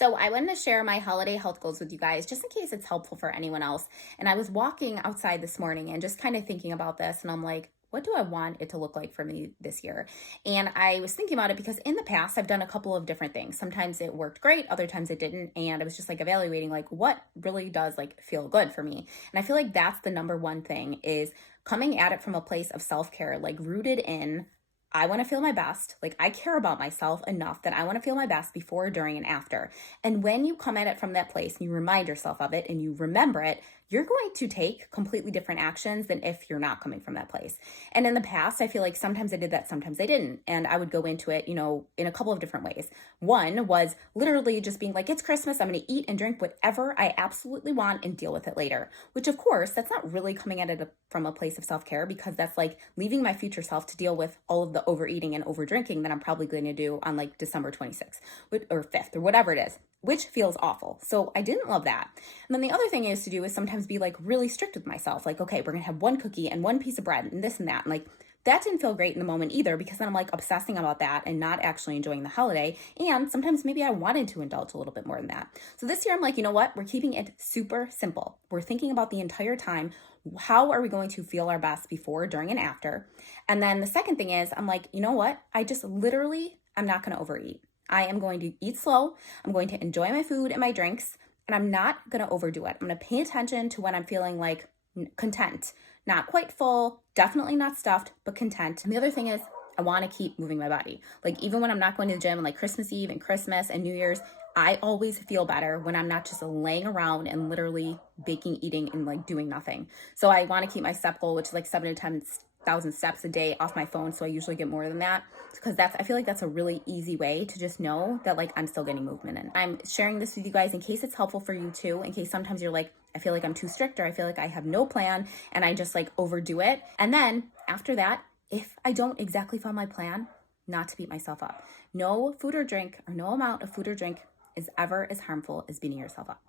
So I wanted to share my holiday health goals with you guys just in case it's helpful for anyone else. And I was walking outside this morning and just kind of thinking about this, and I'm like, what do I want it to look like for me this year? And I was thinking about it because in the past I've done a couple of different things. Sometimes it worked great, other times it didn't, and I was just like evaluating like what really does like feel good for me. And I feel like that's the number one thing is coming at it from a place of self-care, like rooted in I want to feel my best. Like I care about myself enough that I want to feel my best before, during, and after. And when you come at it from that place and you remind yourself of it and you remember it, you're going to take completely different actions than if you're not coming from that place. And in the past, I feel like sometimes I did that, sometimes I didn't. And I would go into it, in a couple of different ways. One was literally just being like, it's Christmas. I'm going to eat and drink whatever I absolutely want and deal with it later. Which, of course, that's not really coming at it from a place of self care because that's like leaving my future self to deal with all of the overeating and over drinking that I'm probably going to do on like December 26th or 5th or whatever it is, which feels awful. So I didn't love that. And then the other thing I used to do is sometimes be like really strict with myself. Like, okay, we're going to have one cookie and one piece of bread and this and that. And like, that didn't feel great in the moment either because then I'm like obsessing about that and not actually enjoying the holiday. And sometimes maybe I wanted to indulge a little bit more than that. So this year I'm like, you know what? We're keeping it super simple. We're thinking about the entire time. How are we going to feel our best before, during, and after? And then the second thing is I'm like, you know what? I just literally, I'm not going to overeat. I am going to eat slow. I'm going to enjoy my food and my drinks, and I'm not going to overdo it. I'm going to pay attention to when I'm feeling like content, not quite full, definitely not stuffed, but content. And the other thing is I want to keep moving my body. Like even when I'm not going to the gym, like Christmas Eve and Christmas and New Year's, I always feel better when I'm not just laying around and literally baking, eating, and like doing nothing. So I want to keep my step goal, which is like 7 to 10,000 steps a day off my phone. So I usually get more than that because I feel like that's a really easy way to just know that like I'm still getting movement in. I'm sharing this with you guys in case it's helpful for you too, in case sometimes you're like, I feel like I'm too strict or I feel like I have no plan and I just like overdo it. And then after that, if I don't exactly follow my plan, not to beat myself up. No food or drink or no amount of food or drink is ever as harmful as beating yourself up.